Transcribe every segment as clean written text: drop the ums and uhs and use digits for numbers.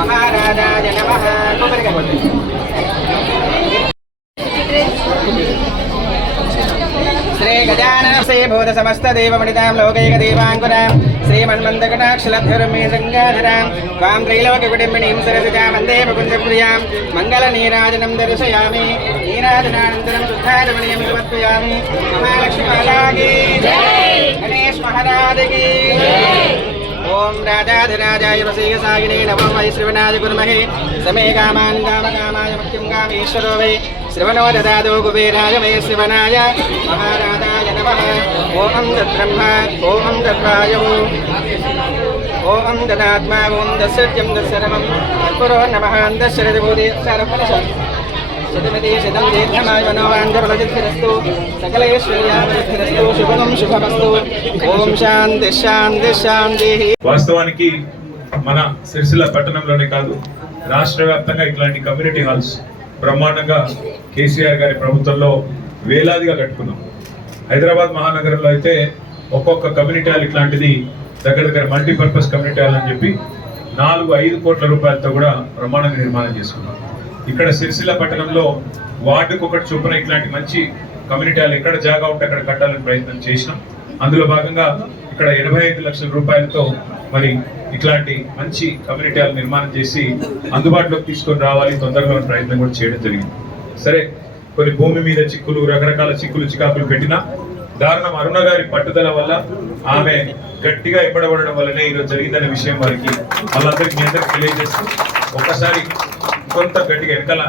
महाराजाय नमः। श्री गजानन से भूत समस्त देवमणितां लोकैक देवांकुरां श्रीमन्मन्दकटाक्षलब्धरमे संगाधरां त्वां त्रैलोक्यकुटुम्बिनीं सरसिजां वन्दे मुकुन्दप्रियां मङ्गलनीराजनं दर्शयामि। नीराजनानन्तरं शुद्धाचमनीयं समर्पयामि। महालक्ष्मीमाता की जय, गणेश महाराज की जय। ओम राजाधिराजाय वसीयसागिने नमो वै श्रवणाय कुर्महे समे कामान् कामकामाय मृत्युं कामेश्वरो वै श्रवणो ददातु कुबेराय वै श्रवणाय महाराजाय नमः। ओम तद्ब्रह्मा ओम तद्वायुः ओम तदात्मा ओम तत्सत्यं तत्सर्वं तत्पुरो नमः। तत्शरदिभूते सर्वफलशः शतमति शतं दीर्घमायुर्नवान्धरलजिद्धिरस्तु सकलैश्वर्याभिवृद्धिरस्तु शुभं शुभमस्तु। ఓం శాంతి శాంతి శాంతి। వాస్తవానికి మన సిరిసిల్ల పట్టణంలోనే కాదు రాష్ట్ర వ్యాప్తంగా ఇట్లాంటి కమ్యూనిటీ హాల్స్ బ్రహ్మాండంగా కేసీఆర్ గారి ప్రభుత్వంలో వేలాదిగా కట్టుకున్నాం. హైదరాబాద్ మహానగరంలో అయితే ఒక్కొక్క కమ్యూనిటీ హాల్ ఇట్లాంటిది దగ్గర దగ్గర మల్టీపర్పస్ కమ్యూనిటీ హాల్ అని చెప్పి 4-5 కోట్ల రూపాయలతో కూడా బ్రహ్మాండంగా నిర్మాణం చేసుకున్నాం. ఇక్కడ సిరిసిల్ల పట్టణంలో వార్డుకు ఒకటి చొప్పున ఇట్లాంటి మంచి కమ్యూనిటీ హాల్ ఎక్కడ జాగా ఉంటే అక్కడ కట్టాలని ప్రయత్నం చేసినాం. అందులో భాగంగా ఇక్కడ 85 లక్షల రూపాయలతో మరి ఇట్లాంటి మంచి కమ్యూనిటీ హాల్ నిర్మాణం చేసి అందుబాటులోకి తీసుకొని రావాలి తొందరగా ప్రయత్నం కూడా చేయడం జరిగింది. సరే, కొన్ని భూమి మీద చిక్కులు రకరకాల చికాకులు పెట్టినా దారుణం అరుణ గారి పట్టుదల వల్ల ఆమె గట్టిగా ఇవ్వబడడం వల్లనే ఈరోజు జరిగిందనే విషయం వారికి వాళ్ళందరికీ మీ అందరికి తెలియజేస్తూ ఒక్కసారి కొంత గట్టిగా వెనకాల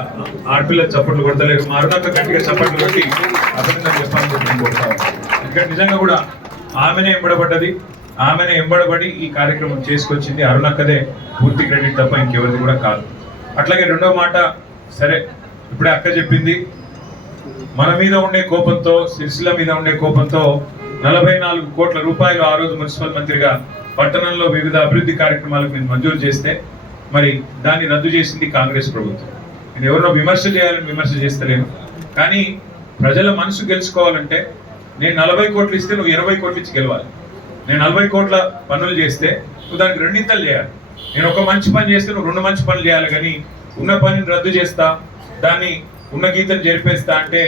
ఆడపిల్లలు చప్పట్లు కొడతలేరు, మా అరుణక్క గట్టిగా చప్పట్లు కొట్టి అభినందన చెప్పాలని కోరుతాను. ఇక్కడ నిజంగా కూడా ఆమెనే ఎంబడబడ్డది, ఆమెనే ఎంబడబడి ఈ కార్యక్రమం చేసుకొచ్చింది. అరుణక్కదే పూర్తి క్రెడిట్ తప్ప ఇంకెవరిది కూడా కాదు. అట్లాగే రెండో మాట, సరే ఇప్పుడే అక్క చెప్పింది, మన మీద ఉండే కోపంతో సిరిసిల్ల మీద ఉండే కోపంతో 44 కోట్ల రూపాయలు ఆ రోజు మున్సిపల్ మంత్రిగా పట్టణంలో వివిధ అభివృద్ధి కార్యక్రమాలకు నేను మంజూరు చేస్తే మరి దాన్ని రద్దు చేసింది కాంగ్రెస్ ప్రభుత్వం. నేను ఎవరినో విమర్శ చేయాలని విమర్శ చేస్తలేను, కానీ ప్రజల మనసు గెలుచుకోవాలంటే నేను 40 కోట్లు ఇస్తే నువ్వు 20 కోట్లు ఇచ్చి గెలవాలి. నేను 40 కోట్ల పనులు చేస్తే నువ్వు దానికి రెండింతలు చేయాలి. నేను ఒక మంచి పని చేస్తే నువ్వు 2 మంచి పనులు చేయాలి, కానీ ఉన్న పనిని రద్దు చేస్తా దాన్ని ఉన్న గీతను జరిపేస్తా అంటే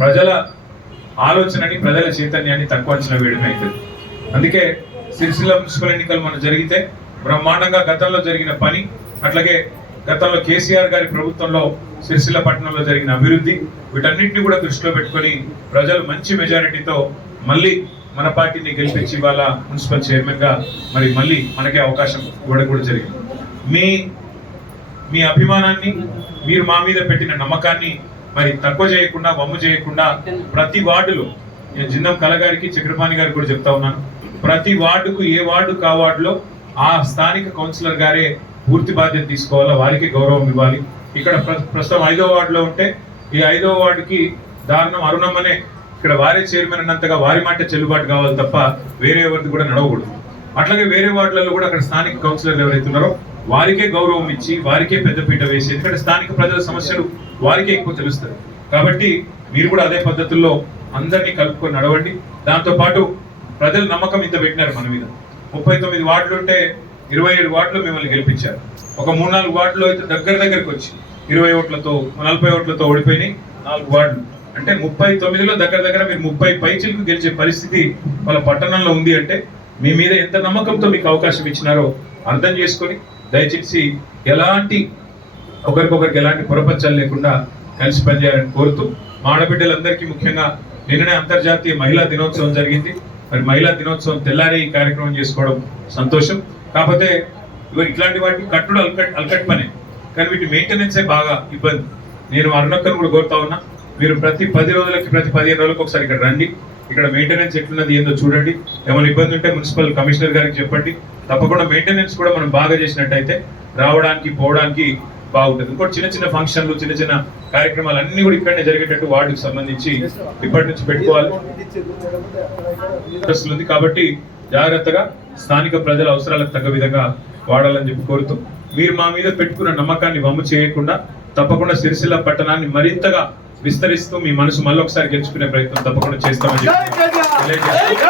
ప్రజల ఆలోచనని ప్రజల చైతన్యాన్ని తక్కువ అంచనా వేయడం అవుతుంది. అందుకే సిరిసిల్ల మున్సిపల్ ఎన్నికలు మనం జరిగితే బ్రహ్మాండంగా గతంలో జరిగిన పని, అట్లాగే గతంలో కేసీఆర్ గారి ప్రభుత్వంలో సిరిసిల్ల పట్టణంలో జరిగిన అభివృద్ధి, వీటన్నిటిని కూడా దృష్టిలో పెట్టుకొని ప్రజలు మంచి మెజారిటీతో మళ్ళీ మన పార్టీని గెలిపించి ఇవాళ మున్సిపల్ చైర్మన్ గా మరి మళ్ళీ మనకే అవకాశం ఇవ్వడం కూడా జరిగింది. మీ అభిమానాన్ని, మీరు మా మీద పెట్టిన నమ్మకాన్ని మరి తక్కువ చేయకుండా, వమ్ము చేయకుండా ప్రతి వార్డులో, నేను జిన్నం కలగారికి చక్రపాణి గారికి కూడా చెప్తా ఉన్నాను, ప్రతి వార్డుకు ఏ వార్డు కా వార్డులో ఆ స్థానిక కౌన్సిలర్ గారే పూర్తి బాధ్యత తీసుకోవాలా, వారికి గౌరవం ఇవ్వాలి. ఇక్కడ ప్రస్తుతం 5వ వార్డులో ఉంటే ఈ 5వ వార్డుకి దారుణం అరుణమ్మనే ఇక్కడ వారే చైర్మన్ అన్నంతగా వారి మాట చెల్లుబాటు కావాలి తప్ప వేరే ఎవరిది కూడా నడవకూడదు. అట్లాగే వేరే వార్డులలో కూడా అక్కడ స్థానిక కౌన్సిలర్లు ఎవరైతే ఉన్నారో వారికే గౌరవం ఇచ్చి వారికే పెద్దపీట వేసి, ఎందుకంటే స్థానిక ప్రజల సమస్యలు వారికే ఎక్కువ తెలుస్తాయి. కాబట్టి మీరు కూడా అదే పద్ధతుల్లో అందరినీ కలుపుకొని నడవండి. దాంతో పాటు ప్రజలు నమ్మకం ఇంత పెట్టినారు మన మీద. 39 వార్డులు ఉంటే 27 వార్డులు మిమ్మల్ని గెలిపించారు. ఒక 3-4 వార్డులు అయితే దగ్గరికి వచ్చి 20 ఓట్లతో 40 ఓట్లతో ఓడిపోయినాయి 4 వార్డులు. అంటే 39లో దగ్గర మీరు 30 పైచిలకు గెలిచే పరిస్థితి వాళ్ళ పట్టణంలో ఉంది. అంటే మీ మీద ఎంత నమ్మకంతో మీకు అవకాశం ఇచ్చినారో అర్థం చేసుకొని దయచేసి ఒకరికొకరికి ఎలాంటి పొరపచ్చాలు లేకుండా కలిసి పనిచేయాలని కోరుతూ, మా ఆడబిడ్డలందరికీ ముఖ్యంగా నిన్ననే అంతర్జాతీయ మహిళా దినోత్సవం జరిగింది. మరి మహిళా దినోత్సవం తెల్లారి ఈ కార్యక్రమం చేసుకోవడం సంతోషం. కాకపోతే ఇట్లాంటి వాటికి కట్టుడు అలకట్ పనే, కానీ వీటి మెయింటెనెన్సే బాగా ఇబ్బంది. నేను అరుణక్కను కూడా కోరుతా ఉన్నా, మీరు ప్రతి 10 రోజులకి ప్రతి 15 రోజులకు ఒకసారి ఇక్కడ రండి, ఇక్కడ మెయింటెనెన్స్ ఎట్లున్నది ఏందో చూడండి. ఏమైనా ఇబ్బంది ఉంటే మున్సిపల్ కమిషనర్ గారికి చెప్పండి. తప్పకుండా మెయింటెనెన్స్ కూడా మనం బాగా చేసినట్టయితే రావడానికి పోవడానికి బాగుంటుంది. ఇంకోటి చిన్న చిన్న ఫంక్షన్లు, చిన్న చిన్న కార్యక్రమాలు అన్ని కూడా ఇక్కడనే జరిగేటట్టు వార్డుకు సంబంధించి ఇప్పటి నుంచి పెట్టుకోవాలి ఉంది. కాబట్టి జాగ్రత్తగా స్థానిక ప్రజల అవసరాలకు తగ్గ విధంగా వాడాలని చెప్పి కోరుతూ, మీరు మా మీద పెట్టుకున్న నమ్మకాన్ని వమ్ము చేయకుండా తప్పకుండా సిరిసిల్ల పట్టణాన్ని మరింతగా విస్తరిస్తూ మీ మనసు మళ్ళీ ఒకసారి గెలుచుకునే ప్రయత్నం తప్పకుండా చేస్తామని చెప్పి తెలియజేస్తూ